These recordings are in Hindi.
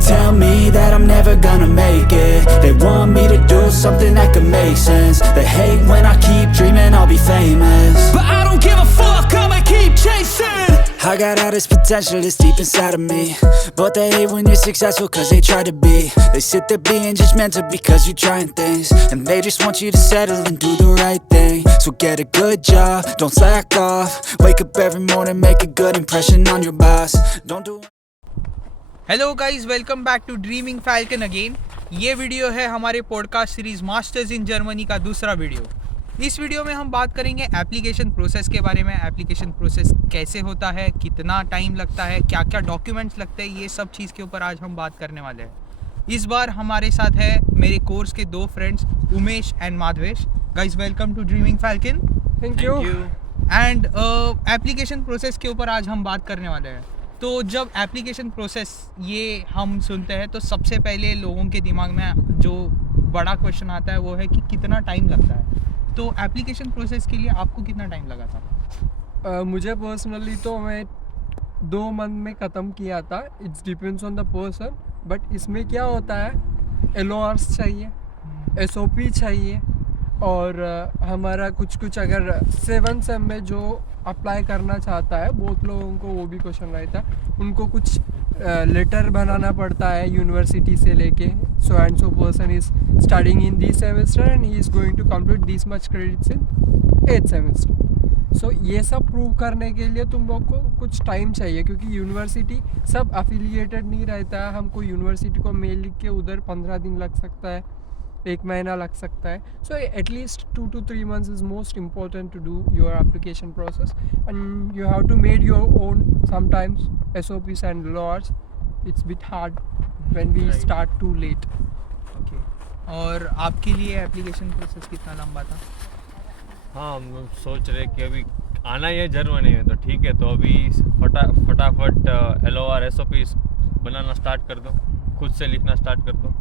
tell me that I'm never gonna make it. They want me to do something that could make sense. They hate when I keep dreaming I'll be famous, but I don't give a fuck, I'ma keep chasing. I got all this potential that's deep inside of me, but they hate when you're successful cause they try to be. They sit there being judgmental because you're trying things, and they just want you to settle and do the right thing. So get a good job, don't slack off. Wake up every morning, make a good impression on your boss. Don't do. Hello guys, welcome back to Dreaming Falcon again. ये वीडियो है हमारे podcast series masters in Germany का दूसरा वीडियो। इस वीडियो में हम बात करेंगे एप्लीकेशन प्रोसेस के बारे में। एप्लीकेशन प्रोसेस कैसे होता है, कितना टाइम लगता है, क्या क्या डॉक्यूमेंट्स लगते हैं, ये सब चीज़ के ऊपर आज हम बात करने वाले हैं। इस बार हमारे साथ है मेरे कोर्स के दो friends Umesh and Madhavesh. Guys, welcome to Dreaming Falcon. Thank you. And application process के ऊपर आज हम बात करने वाले हैं। तो जब एप्लीकेशन प्रोसेस ये हम सुनते हैं तो सबसे पहले लोगों के दिमाग में जो बड़ा क्वेश्चन आता है वो है कि कितना टाइम लगता है। तो एप्लीकेशन प्रोसेस के लिए आपको कितना टाइम लगा था? मुझे पर्सनली तो मैं 2 मंथ में ख़त्म किया था। It's depends on the person, but इसमें क्या होता है, LORs चाहिए, SOP चाहिए, और हमारा कुछ अगर 7 सेम में जो अप्लाई करना चाहता है बहुत लोगों को वो भी क्वेश्चन रहता है। उनको कुछ लेटर बनाना पड़ता है यूनिवर्सिटी से लेके, so and so person is studying in this semester and he is going to complete this much credits in 8th semester. So ये सब प्रूव करने के लिए तुम लोग को कुछ टाइम चाहिए, क्योंकि यूनिवर्सिटी सब अफिलिएटेड नहीं रहता है। हमको यूनिवर्सिटी को मेल लिख के उधर 15 दिन लग सकता है, 1 महीना लग सकता है। So at least 2 to 3 months is most important to do your application process, and you have to made your own sometimes SOPs and laws. It's bit hard when we start too late. Okay. और आपके लिए एप्लीकेशन प्रोसेस कितना लंबा था? हाँ, हम सोच रहे कि अभी आना ही है जर्मनी में, तो ठीक है, तो अभी फटाफट LOR SOPs बनाना स्टार्ट कर दो, खुद से लिखना स्टार्ट कर दो,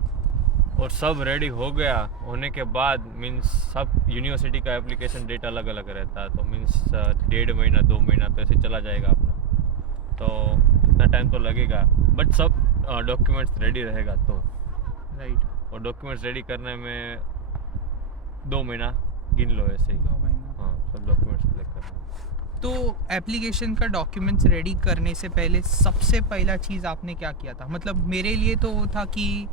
और सब रेडी हो गया होने के बाद मीन्स सब यूनिवर्सिटी का एप्लीकेशन डेट अलग अलग रहता है, तो मीन्स 1.5 महीना 2 महीना तो ऐसे चला जाएगा अपना। तो इतना टाइम तो लगेगा, बट सब डॉक्यूमेंट्स रेडी रहेगा तो राइट। और डॉक्यूमेंट्स रेडी करने में 2 महीना गिन लो ऐसे ही। 2 महीना। हाँ, सब डॉक्यूमेंट्स कलेक्ट करना। तो एप्लीकेशन का डॉक्यूमेंट्स रेडी करने से पहले सबसे पहला चीज़ आपने क्या किया था? मतलब मेरे लिए तो वो था कि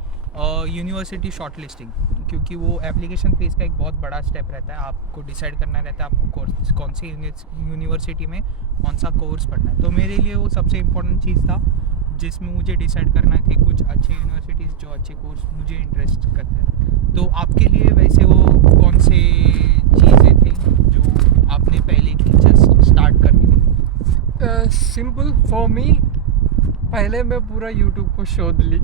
यूनिवर्सिटी शॉर्ट लिस्टिंग, क्योंकि वो एप्लीकेशन फेज का एक बहुत बड़ा स्टेप रहता है। आपको डिसाइड करना रहता है आपको कौन सी यूनिवर्सिटी में कौन सा कोर्स पढ़ना है। तो मेरे लिए वो सबसे इम्पोर्टेंट चीज़ था जिसमें मुझे डिसाइड करना थी कुछ अच्छे यूनिवर्सिटीज़ जो अच्छे कोर्स मुझे इंटरेस्ट करते हैं। तो आपके लिए वैसे वो कौन से चीज़ें थी जो आपने पहले की जस्ट स्टार्ट करनी? सिंपल फॉर मी, पहले मैं पूरा यूट्यूब को शोध ली,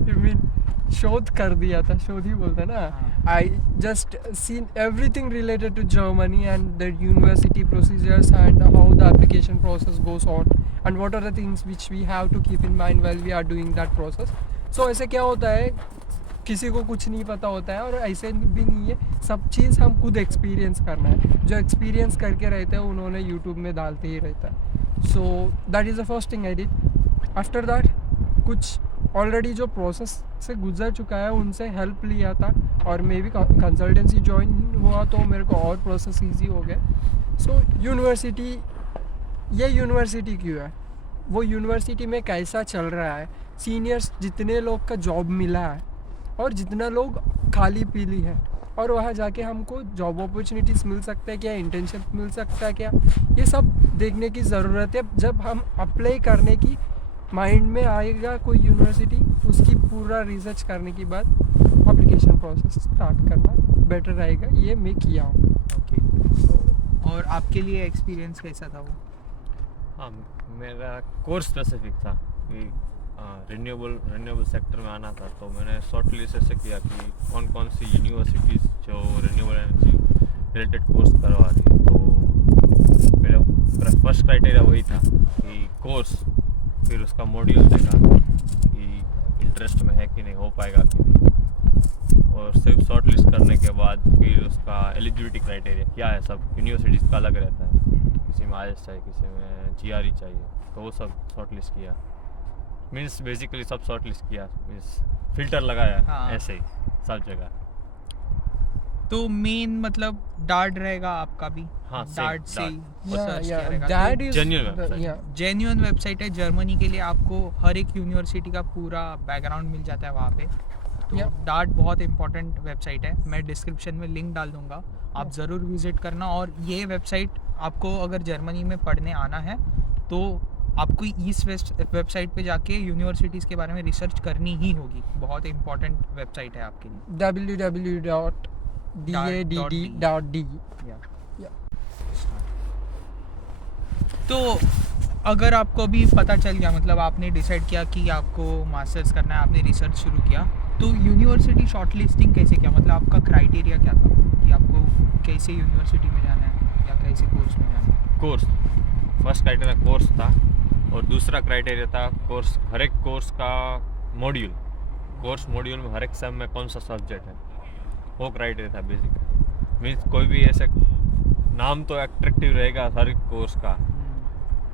शोध कर दिया था, शोध ही बोलते ना। I just seen everything related to Germany and the university procedures and how the application process goes on and what are the things which we have to keep in mind while we are doing that process. So ऐसे क्या होता है, किसी को कुछ नहीं पता होता है, और ऐसे भी नहीं है, सब चीज़ हम खुद एक्सपीरियंस करना है। जो एक्सपीरियंस करके रहते हैं उन्होंने यूट्यूब में डालते ही रहता है। So that is the first thing I did. After that कुछ ऑलरेडी जो प्रोसेस से गुजर चुका है उनसे हेल्प लिया था, और मे भी कंसल्टेंसी ज्वाइन हुआ तो मेरे को और प्रोसेस ईजी हो गया। सो यूनिवर्सिटी, ये यूनिवर्सिटी क्यों है, वो यूनिवर्सिटी में कैसा चल रहा है, सीनियर्स जितने लोग का जॉब मिला है और जितना लोग खाली पीली है, और वहाँ जाके हमको जॉब अपॉर्चुनिटीज़ मिल सकता है क्या, इंटर्नशिप मिल सकता है क्या, ये सब देखने की ज़रूरत है। जब हम अप्लाई करने की माइंड में आएगा कोई यूनिवर्सिटी, उसकी पूरा रिसर्च करने के बाद एप्लीकेशन प्रोसेस स्टार्ट करना बेटर रहेगा। ये मैं किया हूँ। ओके। और आपके लिए एक्सपीरियंस कैसा था वो? हाँ, मेरा कोर्स स्पेसिफिक था कि रिन्यूएबल सेक्टर में आना था, तो मैंने शॉर्ट लिस्ट ऐसे किया कि कौन कौन सी यूनिवर्सिटीज़ जो रिन्यूएबल एनर्जी रिलेटेड कोर्स करवा रही है। तो मेरा फर्स्ट क्राइटेरिया वही था कि कोर्स, फिर उसका मॉड्यूल देखा कि इंटरेस्ट में है कि नहीं, हो पाएगा कि नहीं, और सिर्फ शॉर्ट लिस्ट करने के बाद फिर उसका एलिजिबिलिटी क्राइटेरिया क्या है, सब यूनिवर्सिटीज़ का अलग रहता है, किसी में IELTS चाहिए, किसी में GRE चाहिए, तो वो सब शॉर्ट लिस्ट किया। मीन्स बेसिकली सब शॉर्ट लिस्ट किया, मीन्स फिल्टर लगाया हाँ। ऐसे ही सब जगह। तो मेन मतलब डार्ट रहेगा आपका भी, हाँ, same, डार्ट से ही सर्च किया रहेगा। that तो is genuine the- website. yeah. Genuine website है जर्मनी के लिए, आपको हर एक यूनिवर्सिटी का पूरा बैकग्राउंड मिल जाता है वहाँ पे। तो Yeah. डार्ट बहुत इंपॉर्टेंट वेबसाइट है, मैं डिस्क्रिप्शन में लिंक डाल दूंगा, आप ज़रूर विजिट करना। और ये वेबसाइट आपको अगर जर्मनी में पढ़ने आना है तो आपको इस वेबसाइट पे जाके यूनिवर्सिटीज़ के बारे में रिसर्च करनी ही होगी, बहुत इंपॉर्टेंट वेबसाइट है आपके लिए। www.dadd.de तो अगर आपको अभी पता चल गया, मतलब आपने डिसाइड किया कि आपको मास्टर्स करना है, आपने रिसर्च शुरू किया, तो यूनिवर्सिटी शॉर्टलिस्टिंग कैसे किया, मतलब आपका क्राइटेरिया क्या था कि आपको कैसे यूनिवर्सिटी में जाना है या कैसे कोर्स में जाना है? कोर्स, फर्स्ट क्राइटेरिया कोर्स था, और दूसरा क्राइटेरिया था कोर्स, हर एक कोर्स का मॉड्यूल, कोर्स मॉड्यूल में हर एक सेम में कौन सा सब्जेक्ट है, वो क्राइटेरिया था बेसिकली। मीन्स कोई भी ऐसे नाम तो अट्रैक्टिव रहेगा हर एक कोर्स का,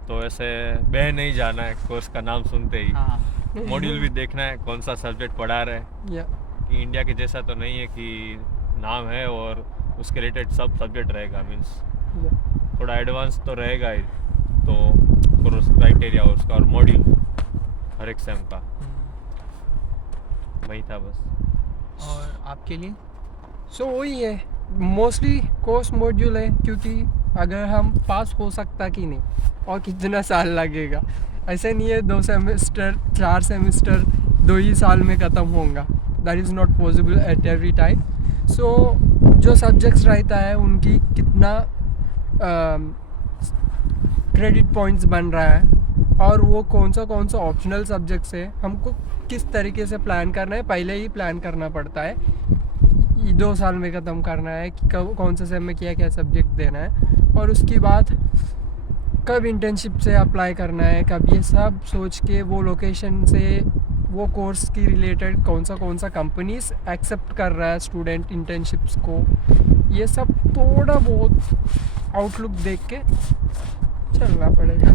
तो ऐसे बह नहीं जाना है कोर्स का नाम सुनते ही। हाँ, मॉड्यूल भी देखना है कौन सा सब्जेक्ट पढ़ा रहे हैं, yeah. कि इंडिया के जैसा तो नहीं है कि नाम है और उसके रिलेटेड सब सब्जेक्ट रहेगा, मीन्स Yeah. थोड़ा एडवांस तो रहेगा ही। तो कोर्स क्राइटेरिया और उसका और मॉड्यूल हर एक सेम का वही था बस। और आपके लिए? सो वही है, मोस्टली कोर्स मॉड्यूल है, क्योंकि अगर हम पास हो सकता कि नहीं और कितना साल लगेगा, ऐसे नहीं है 2 सेमेस्टर 4 सेमेस्टर 2 ही साल में ख़त्म होगा, that is not possible at every time. So जो सब्जेक्ट्स रहता है उनकी कितना क्रेडिट पॉइंट्स बन रहा है और वो कौन सा ऑप्शनल सब्जेक्ट्स है, हमको किस तरीके से प्लान करना है, पहले ही प्लान करना पड़ता है। 2 साल में ख़त्म करना है कि कौन से सेम में क्या सब्जेक्ट देना है, और उसके बाद कब इंटर्नशिप से अप्लाई करना है, कब, ये सब सोच के वो लोकेशन से वो कोर्स की रिलेटेड कौन सा कंपनीज एक्सेप्ट कर रहा है स्टूडेंट इंटर्नशिप्स को, ये सब थोड़ा बहुत आउटलुक देख के चलना पड़ेगा।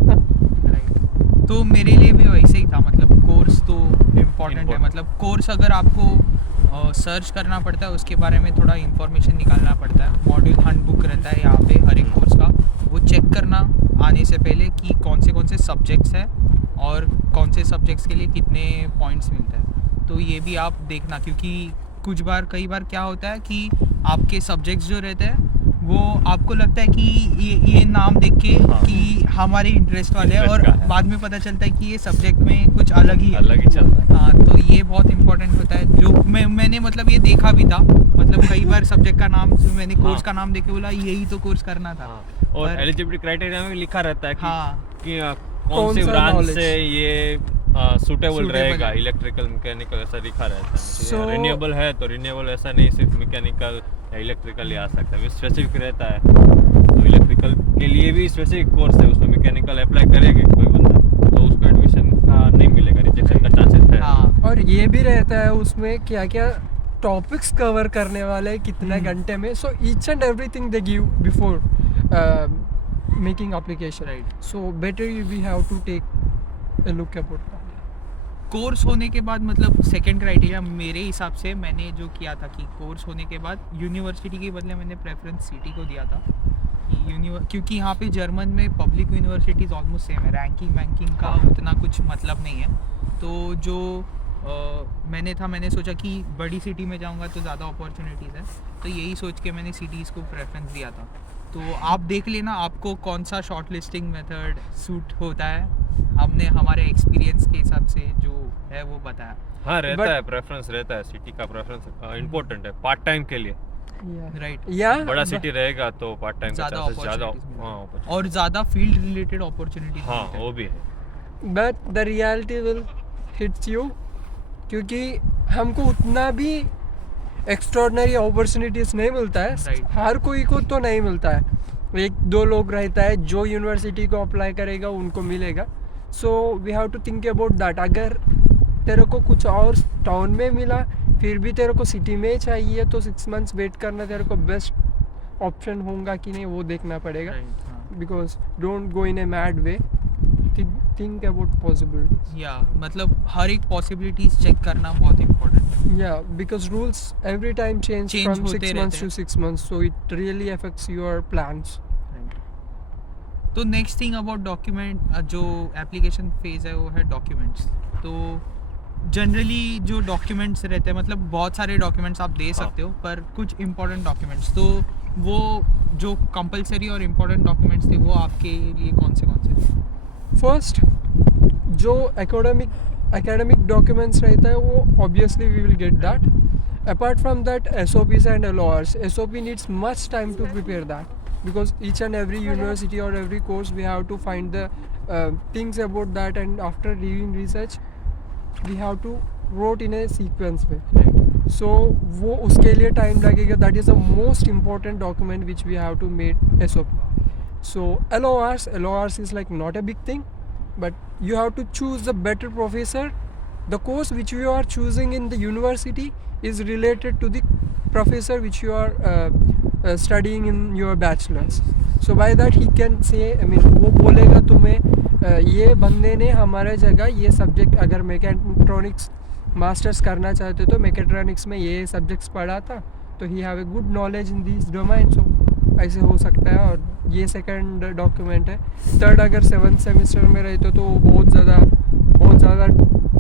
तो मेरे लिए भी वैसे ही था, मतलब कोर्स तो इम्पोर्टेंट है, मतलब कोर्स अगर आपको सर्च करना पड़ता है, उसके बारे में थोड़ा इन्फॉर्मेशन निकालना पड़ता है। मॉड्यूल हैंडबुक रहता है यहाँ पे हर एक कोर्स का, वो चेक करना आने से पहले कि कौन से सब्जेक्ट्स हैं और कौन से सब्जेक्ट्स के लिए कितने पॉइंट्स मिलते हैं, तो ये भी आप देखना। क्योंकि कई बार क्या होता है कि आपके सब्जेक्ट्स जो रहते हैं वो आपको लगता है कि ये नाम देख के हाँ। कि हमारे इंटरेस्ट वाले हैं, और Interest का है। बाद में पता चलता है कि ये सब्जेक्ट में कुछ अलग ही है। अलग ही चल रहा है। हाँ, तो ये बहुत इंपॉर्टेंट होता है, जो मैंने मतलब ये देखा भी था, मतलब कई बार सब्जेक्ट का नाम मैंने कोर्स हाँ। का नाम देख के बोला यही तो कोर्स करना था। हाँ, और पर- एलिजिबिलिटी क्राइटेरिया में भी लिखा रहता है कि, हाँ, कि कौन कौन सी सा ब्रांच knowledge? से ये सूटेबल Suitable रहेगा, है। इलेक्ट्रिकल मैकेनिकल ऐसा लिखा रहता है। So- रिन्यूएबल है तो रिन्यूएबल ऐसा नहीं सिर्फ मैकेनिकल या इलेक्ट्रिकल ही आ सकता है, स्पेसिफिक रहता है। तो इलेक्ट्रिकल के लिए भी स्पेसिफिक कोर्स है, उसमें मैकेनिकल अप्लाई करेगा कोई बंदा तो उसको एडमिशन का नहीं मिलेगा, रिजेक्शन का चांसेस है। हाँ, और ये भी रहता है उसमें क्या क्या टॉपिक्स कवर करने वाले कितने घंटे में, so each and everything they give before making application, Right. So better we have to take a look about that. Course होने के बाद मतलब सेकंड क्राइटेरिया मेरे हिसाब से मैंने जो किया था कि कोर्स होने के बाद यूनिवर्सिटी के बदले मैंने प्रेफरेंस सिटी को दिया था कि क्योंकि यहाँ पे जर्मन में पब्लिक यूनिवर्सिटीज़ ऑलमोस्ट सेम है, रैंकिंग का उतना कुछ मतलब नहीं है। तो जो मैंने सोचा कि बड़ी सिटी में जाऊँगा तो ज़्यादा अपॉर्चुनिटीज़ है, तो यही सोच के मैंने सिटीज़ को प्रेफरेंस दिया था। तो आप देख लेना आपको कौन सा शॉर्ट लिस्टिंग मेथड सूट होता है, हमने हमारे एक्सपीरियंस के हिसाब से जो है वो बताया। हाँ, रहता But- है, प्रेफरेंस रहता है, सिटी का प्रेफरेंस इम्पोर्टेंट है पार्ट टाइम के लिए। राइट, या बड़ा सिटी रहेगा तो पार्ट टाइम का ज़्यादा चांसेस ज़्यादा। opportunities हाँ, opportunity। और ज़्यादा फील्ड रिलेटेड अपॉर्चुनिटीज हाँ, वो भी है। But the reality will hits you, क्योंकि हमको उतना भी एक्स्ट्रॉर्डनरी अपॉर्चुनिटीज़ नहीं मिलता है, Right. हर कोई को तो नहीं मिलता है, 1-2 लोग रहता है जो यूनिवर्सिटी को अप्लाई करेगा उनको मिलेगा। So we have to think about that, अगर तेरे को कुछ और टाउन में मिला फिर भी तेरे को सिटी में चाहिए तो 6 मंथ्स वेट करना तेरे को बेस्ट ऑप्शन होगा कि नहीं वो देखना पड़ेगा, because don't go in a mad way, think about possibilities. या मतलब हर एक पॉसिबिलिटीज चेक करना बहुत इम्पोर्टेंट है. Yeah, because rules every time change Change from होते 6 months रहते to 6 months, so it really affects your plans. तो नेक्स्ट थिंग अबाउट डॉक्यूमेंट, जो एप्लीकेशन फेज है वो है डॉक्यूमेंट्स. तो जनरली जो डॉक्यूमेंट्स रहते हैं, मतलब बहुत सारे डॉक्यूमेंट्स आप दे सकते हो, पर कुछ इंपॉर्टेंट डॉक्यूमेंट्स, तो वो जो कंपलसरी और इम्पोर्टेंट डॉक्यूमेंट्स थे वो आपके लिए कौन से थे? First, जो academic documents रहता है वो obviously we will get that. Apart from that, SOPs and LORs. SOP needs much time to prepare that, because each and every university or every course we have to find the things about that, and after doing research we have to wrote in a sequence way. So वो उसके लिए time लगेगा. That is the most important document which we have to make SOP. So LORs is like not a big thing, but you have to choose the better professor. The course which you are choosing in the university is related to the professor which you are studying in your bachelor's. So by that he can say, I mean वो बोलेगा तुम्हें ये बंदे ने हमारे जगह ये सब्जेक्ट, अगर मैकेट्रॉनिक्स मास्टर्स करना चाहते हो तो मैकेट्रॉनिक्स में ये सब्जेक्ट्स पढ़ा था, तो he have a good knowledge in this domain. So ऐसे हो सकता है. और ये सेकंड डॉक्यूमेंट है. थर्ड, अगर 7th सेमेस्टर में रहते तो बहुत ज़्यादा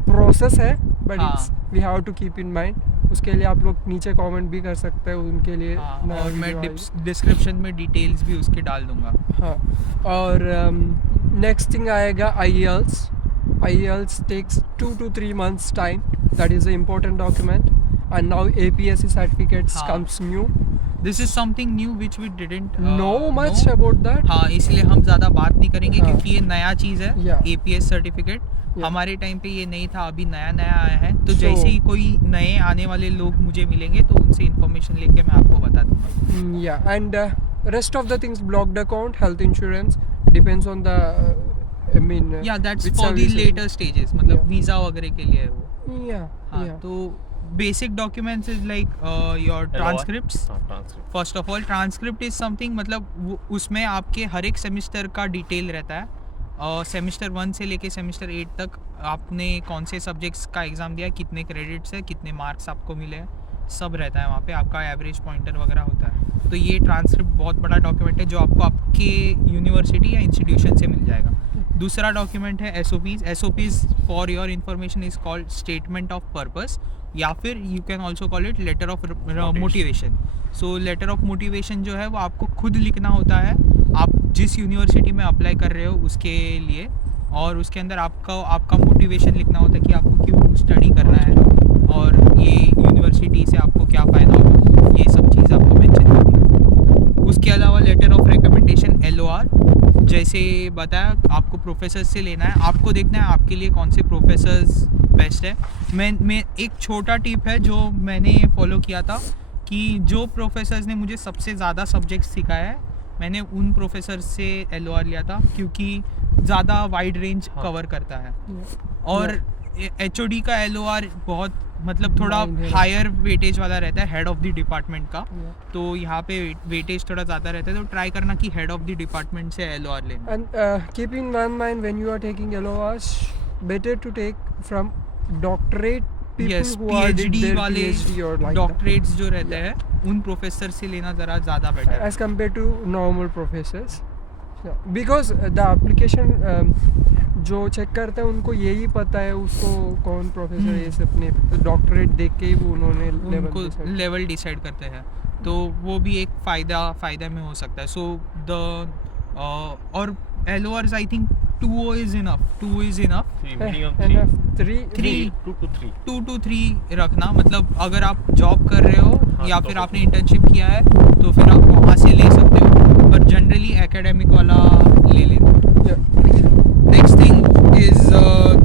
प्रोसेस है, but it's we have to keep in mind. उसके लिए आप लोग नीचे कमेंट भी कर सकते हो उनके लिए. और मैं डिस्क्रिप्शन में डिटेल्स भी उसके डाल दूंगा. हाँ. और नेक्स्ट थिंग आएगा IELTS takes 2 to 3 months time. That is an important document. And now APSC certificates comes new. This is something new which we didn't know much about that. हाँ, इसलिए हम ज़्यादा बात नहीं करेंगे हाँ. क्योंकि ये नया चीज़ है. Yeah. APS certificate Yeah. हमारे टाइम पे ये नहीं था, अभी नया आया है. तो जैसे ही कोई नए आने वाले लोग मुझे मिलेंगे तो उनसे इन्फॉर्मेशन लेके मैं आपको बता दूंगा. Yeah, and rest of the things, blocked account, health insurance, depends on the I mean या that's which for the services. Later stages, मतलब Yeah. वीज़ा वगैरह के लिए है वो. Yeah, हाँ, yeah. तो basic documents is like your transcripts. Transcript. First of all transcript is something, मतलब उसमें आपके हर एक सेमेस्टर का डिटेल रहता है. सेमेस्टर 1 से लेके सेमेस्टर 8 तक आपने कौन से सब्जेक्ट्स का एग्ज़ाम दिया, कितने क्रेडिट्स है, कितने मार्क्स आपको मिले हैं, सब रहता है वहाँ पे. आपका एवरेज पॉइंटर वगैरह होता है. तो ये ट्रांसक्रिप्ट बहुत बड़ा डॉक्यूमेंट है जो आपको आपके यूनिवर्सिटी या इंस्टीट्यूशन से मिल जाएगा. दूसरा डॉक्यूमेंट है SOPs for your information is called statement of purpose, या फिर you can also call it letter of motivation. So letter of motivation जो है वो आपको खुद लिखना होता है, आप जिस यूनिवर्सिटी में अप्लाई कर रहे हो उसके लिए, और उसके अंदर आपका मोटिवेशन लिखना होता है कि आपको क्यों स्टडी करना है और ये यूनिवर्सिटी से आपको क्या फ़ायदा होगा, ये सब चीज़ आपको मेंशन करनी है. उसके अलावा लेटर ऑफ रिकमेंडेशन LOR, जैसे बताया आपको प्रोफेसर्स से लेना है, आपको देखना है आपके लिए कौन से प्रोफेसर्स बेस्ट है. मैं एक छोटा टिप है जो मैंने फॉलो किया था कि जो प्रोफेसर्स ने मुझे सबसे ज़्यादा सब्जेक्ट्स सिखाया है मैंने उन प्रोफेसर से LOR लिया था, क्योंकि ज़्यादा वाइड रेंज कवर करता है. और HOD का LOR बहुत मतलब थोड़ा हायर वेटेज वाला रहता है हेड ऑफ द डिपार्टमेंट का. तो यहाँ पे वेटेज थोड़ा ज़्यादा रहता है, तो ट्राई करना कि हेड ऑफ द डिपार्टमेंट से LOR लेना. And keep in one mind when you are taking LORs, better to take from doctorate people Yes, who are did PhD their वाले PhD or like that, doctorates जो रहते हैं उन प्रोफेसर से लेना ज़रा ज़्यादा बेटर है. as compared to normal professors. Yeah, because the application जो चेक करते हैं उनको यही पता है उसको कौन प्रोफेसर ये सब ने डॉक्टरेट देख के ही वो उन्होंने उनको लेवल डिसाइड करते हैं, तो वो भी एक फ़ायदा में हो सकता है. सो और LORs I think 2 is enough. 2 to 3 रखना. मतलब अगर आप जॉब कर रहे हो या फिर आपने इंटर्नशिप किया है तो फिर आप वहाँ से ले सकते हो, पर जनरली एकेडमिक वाला ले लेना. नेक्स्ट थिंग इज़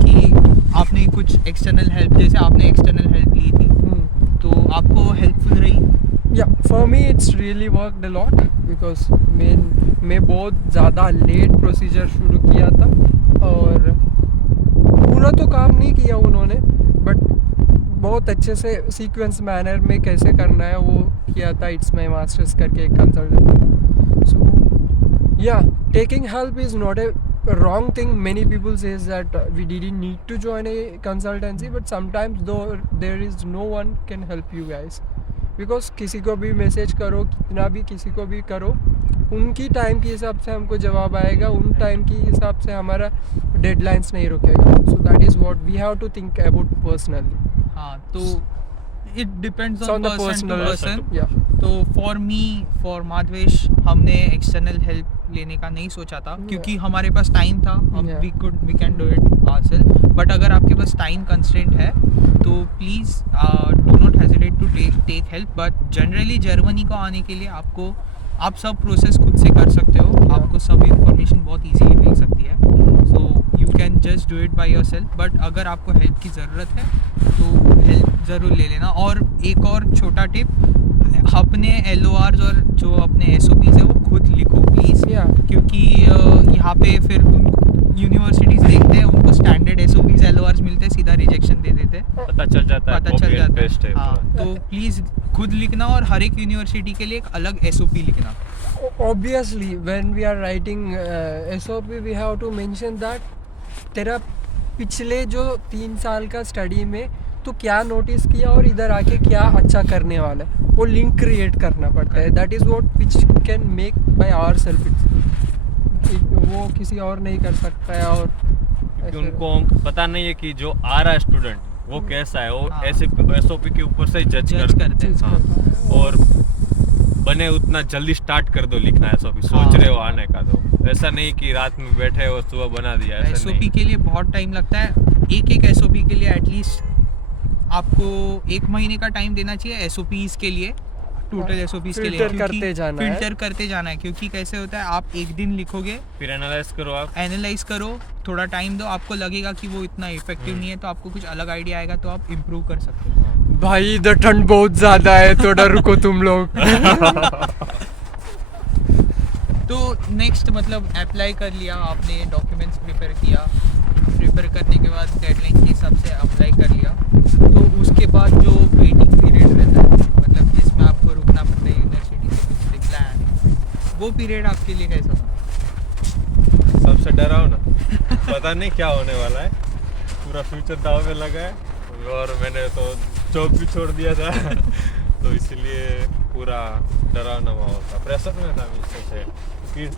कि आपने कुछ एक्सटर्नल हेल्प, जैसे आपने एक्सटर्नल हेल्प ली थी तो आपको हेल्पफुल रही. Yeah, for me it's really worked a lot because मैं बहुत ज़्यादा लेट प्रोसीजर शुरू किया था और पूरा तो काम नहीं किया उन्होंने, बट बहुत अच्छे से सीक्वेंस मैनर में कैसे करना है वो किया था. इट्स माई मास्टर्स करके एक कंसल्टेंट था. सो या taking help is not a wrong thing. Many people says that we didn't need to join a consultancy, but sometimes though there is no one can help you guys, because किसी को भी मैसेज करो, कितना भी किसी को भी करो, उनकी टाइम के हिसाब से हमको जवाब आएगा, उन टाइम के हिसाब से हमारा डेडलाइंस नहीं रुकेगा. So that is what we have to think about personally. हाँ, तो it depends So on on the person to personal, person. yeah. तो फॉर माधवेश हमने एक्सटर्नल हेल्प लेने का नहीं सोचा था, क्योंकि हमारे पास टाइम था. Yeah. We can do it ourselves. But अगर आपके पास टाइम कंस्ट्रेंट है तो please do not hesitate to take help. But generally Germany को आने के लिए आप सब प्रोसेस खुद से कर सकते हो. आपको सब इंफॉर्मेशन बहुत इजीली मिल सकती है. So you can just do it by yourself. But अगर आपको हेल्प की ज़रूरत है तो हेल्प ज़रूर ले लेना. और एक और छोटा टिप, अपने LORs और जो अपने SOPs है वो खुद लिखो प्लीज़. Yeah. क्योंकि यहाँ पे फिर यूनिवर्सिटीज़ देखते हैं, उनको स्टैंडर्ड SOPs LORs मिलते हैं, सीधा रिजेक्शन दे देते हैं. पता चल जाता है, पता चल copy and जाता paste है. है हाँ, पूरा. तो प्लीज़ खुद लिखना और हर एक यूनिवर्सिटी के लिए एक अलग SOP लिखना. Obviously, when we are writing SOP, we have to mention that तेरा पिछले जो 3 साल का स्टडी में तो क्या नोटिस किया और इधर आके क्या अच्छा करने वाला है, वो लिंक क्रिएट करना पड़ता है. That is what which can make by our self. वो किसी और नहीं कर सकता है. और कि उनको पता नहीं है कि जो आ रहा है स्टूडेंट वो कैसा है. वो हाँ. ऐसे SOP के ऊपर से जज करते हैं. हाँ. और बने उतना जल्दी स्टार्ट कर दो लिखना SOP. सोच रहे हो आने का, तो ऐसा नहीं कि रात में बैठे हो सुबह बना दिया. ऐसा SOP नहीं. के लिए बहुत टाइम लगता है. एक SOP के लिए एटलीस्ट आपको 1 महीने का टाइम देना चाहिए SOPs के लिए, टोटल SOPs के लिए. Filter करते जाना है. फिल्टर करते जाना है. क्योंकि कैसे होता है, आप एक दिन लिखोगे, फिर एनालाइज करो, आप एनालाइज करो, थोड़ा टाइम दो, आपको लगेगा कि वो इतना इफेक्टिव नहीं है, तो आपको कुछ अलग आइडिया आएगा तो आप इम्प्रूव कर सकते हो. भाई इधर ठंड बहुत ज़्यादा है, थोड़ा रुको तुम लोग. तो नेक्स्ट मतलब अप्लाई कर लिया आपने, डॉक्यूमेंट्स प्रिपेयर किया, प्रिपेयर करने के बाद डेडलाइन के हिसाब से अप्लाई कर लिया. तो उसके बाद जो वेटिंग पीरियड रहता है, मतलब जिसमें आपको रुकना पड़ता है यूनिवर्सिटी से कुछ रिप्लाई आने, वो पीरियड आपके लिए कैसा था? सबसे डराओ ना. पता नहीं क्या होने वाला है, पूरा फ्यूचर दाव में लगा है. और मैंने तो जॉब भी छोड़ दिया था. तो इसलिए पूरा डरावना माहौल था, प्रेशर में था मुझसे से. फिर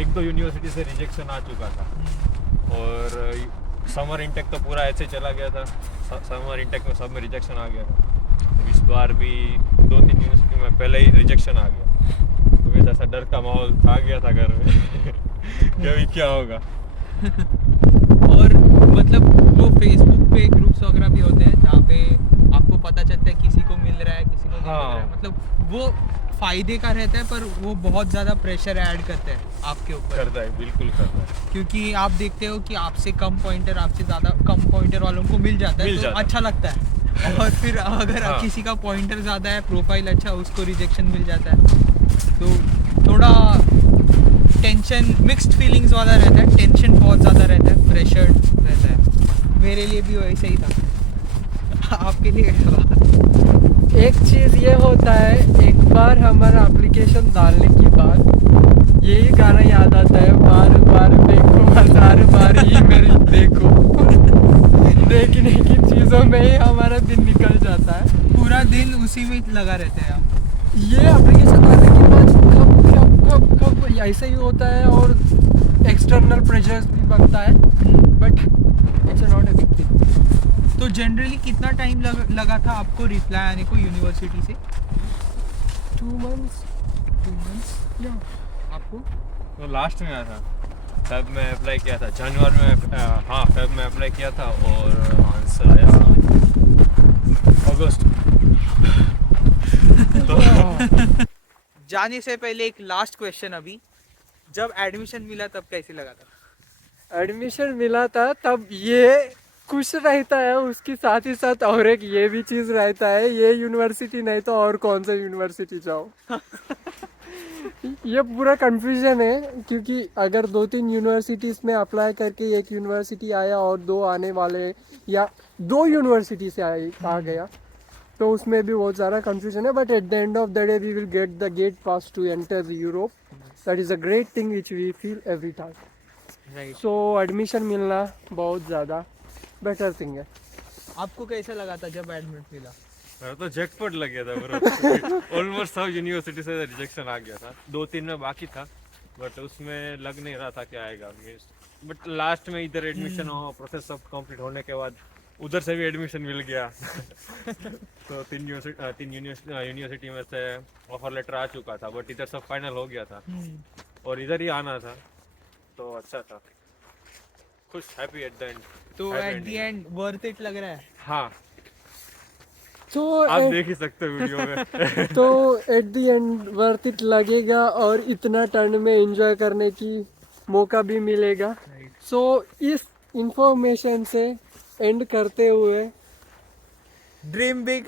1-2 यूनिवर्सिटी से रिजेक्शन आ चुका था. और समर इंटेक तो पूरा ऐसे चला गया था. समर इंटेक में सब में रिजेक्शन आ गया था. तो इस बार भी 2-3 यूनिवर्सिटी में पहले ही रिजेक्शन आ गया. तो वैसा ऐसा डर का माहौल था गया था घर में. कि अभी क्या होगा. और मतलब वो फेसबुक पे ग्रुप्स वगैरह भी होते हैं जहाँ पे आपको पता चलता है किसी को मिल रहा है, किसी को नहीं मिल रहा है. मतलब वो फ़ायदे का रहता है, पर वो बहुत ज़्यादा प्रेशर ऐड करते हैं आपके ऊपर. करता है, बिल्कुल करता है. क्योंकि आप देखते हो कि आपसे कम पॉइंटर, आपसे ज़्यादा कम पॉइंटर वालों को मिल जाता है, तो अच्छा लगता है. और फिर अगर हाँ. किसी का पॉइंटर ज़्यादा है, प्रोफाइल अच्छा, उसको रिजेक्शन मिल जाता है. तो थोड़ा टेंशन, मिक्स्ड फीलिंग्स वाला रहता है. टेंशन बहुत ज़्यादा रहता है, प्रेशर रहता है. मेरे लिए भी वैसे ही था. आपके लिए कैसा था? एक चीज़ ये होता है, एक बार हमारा एप्लीकेशन डालने के बाद यही गाना याद आता है, बार बार देखो, 1000 बार ही मेरी देखो. देखने की चीज़ों में ही हमारा दिन निकल जाता है. पूरा दिन उसी में लगा रहता है हम. ये एप्लीकेशन डालने के बाद कब ऐसे ही होता है. और एक्सटर्नल प्रेशर्स भी बनता है, but it's not a big thing. तो जनरली कितना टाइम लगा था आपको रिप्लाई आने को यूनिवर्सिटी से? 2 months. या आपको तो लास्ट में आया था. फेब में अप्लाई किया था, जनवरी में. हाँ, फेब में अप्लाई किया था और आंसर आया अगस्त. तो जाने से पहले एक लास्ट क्वेश्चन. अभी जब एडमिशन मिला तब कैसे लगा था? एडमिशन मिला था तब ये खुश रहता है, उसके साथ ही साथ और एक ये भी चीज़ रहता है, ये यूनिवर्सिटी नहीं तो और कौन सा यूनिवर्सिटी जाओ. ये पूरा कंफ्यूजन है, क्योंकि अगर 2-3 यूनिवर्सिटीज़ में अप्लाई करके एक यूनिवर्सिटी आया और 2 आने वाले, या 2 यूनिवर्सिटी से आ गया, तो उसमें भी बहुत ज़्यादा कंफ्यूजन है. But at the end of the day we will get the gate pass to enter Europe. That is a great thing which we feel every time. Right. So admission मिलना बहुत ज़्यादा बेटर थिंग है। आपको कैसा लगा था जब एडमिट मिला? मेरा तो जैकपॉट लग गया था ब्रो। ऑलमोस्ट सब यूनिवर्सिटी से रिजेक्शन आ गया था, 2-3 में बाकी था, बट उसमें लग नहीं रहा था क्या आएगा। बट लास्ट में इधर एडमिशन हो, प्रोसेस सब कंप्लीट होने के बाद उधर से भी एडमिशन मिल गया। तो 3 यूनिवर्सिटी में से ऑफर लेटर आ चुका था, बट इधर सब फाइनल हो गया था और इधर ही आना था, तो अच्छा था। खुश, हैप्पी एट द एंड। तो eight the and worth it लग रहा है? हाँ, तो आप देख ही सकते हो वीडियो में। तो eight the and worth it लगेगा और इतना ठंड में एंजॉय करने की मौका भी मिलेगा। सो इस इंफॉर्मेशन से एंड करते हुए dream big,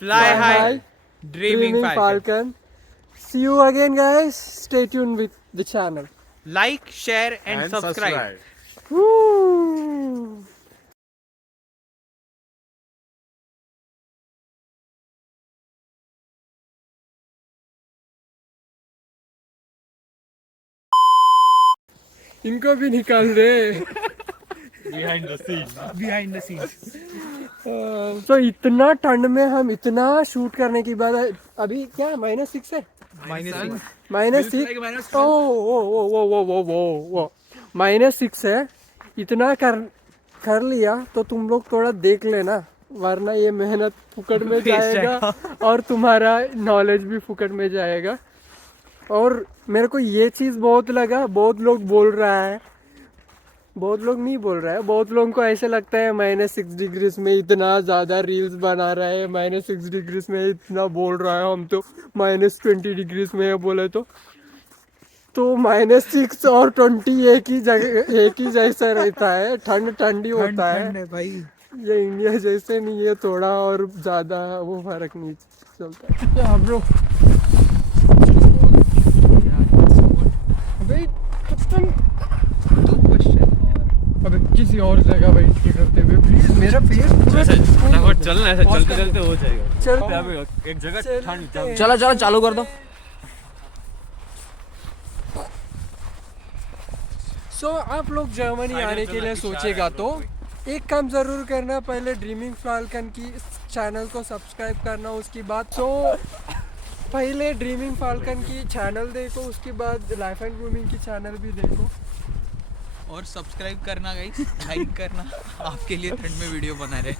fly high, dreaming falcon. See you again guys, stay tuned with the channel. Like, share and subscribe. Woo! इनको भी निकाल दे। Behind the scene. तो इतना ठंड में हम इतना शूट करने के बाद अभी क्या -6 है? -6 ओ -6 है। इतना कर लिया तो तुम लोग थोड़ा देख लेना, वरना ये मेहनत फुकट में जाएगा और तुम्हारा नॉलेज भी फुकट में जाएगा। और मेरे को ये चीज़ बहुत लगा, बहुत लोग बोल रहा है, बहुत लोग नहीं बोल रहा है, बहुत लोगों को ऐसे लगता है -6 डिग्रीज में इतना ज़्यादा रील्स बना रहा है, -6 डिग्रीज में इतना बोल रहा है, हम तो -20 डिग्रीज में है बोले तो -6 और 20 एक ही जैसा रहता है। ठंडी होता है भाई। ये इंडिया जैसे नहीं है, थोड़ा और ज़्यादा वो फर्क नहीं चलता है। ब्रो अबे खत्म। 2 क्वेश्चन और अबे किसी और जगह बैठ के करते हुए प्लीज, मेरा फेस पूरा चलना ऐसे चलते चलते हो जाएगा। चलते अभी एक जगह ठंड। चलो चालू कर दो। सो आप लोग जर्मनी आने के लिए सोचेगा तो एक काम ज़रूर करना, पहले ड्रीमिंग फाल्कन की चैनल को सब्सक्राइब करना, उसके बाद पहले ड्रीमिंग फाल्कन की चैनल देखो, उसके बाद लाइफ एंड ग्रूमिंग की चैनल भी देखो और सब्सक्राइब करना गाइस, लाइक करना, आपके लिए ठंड में वीडियो बना रहे।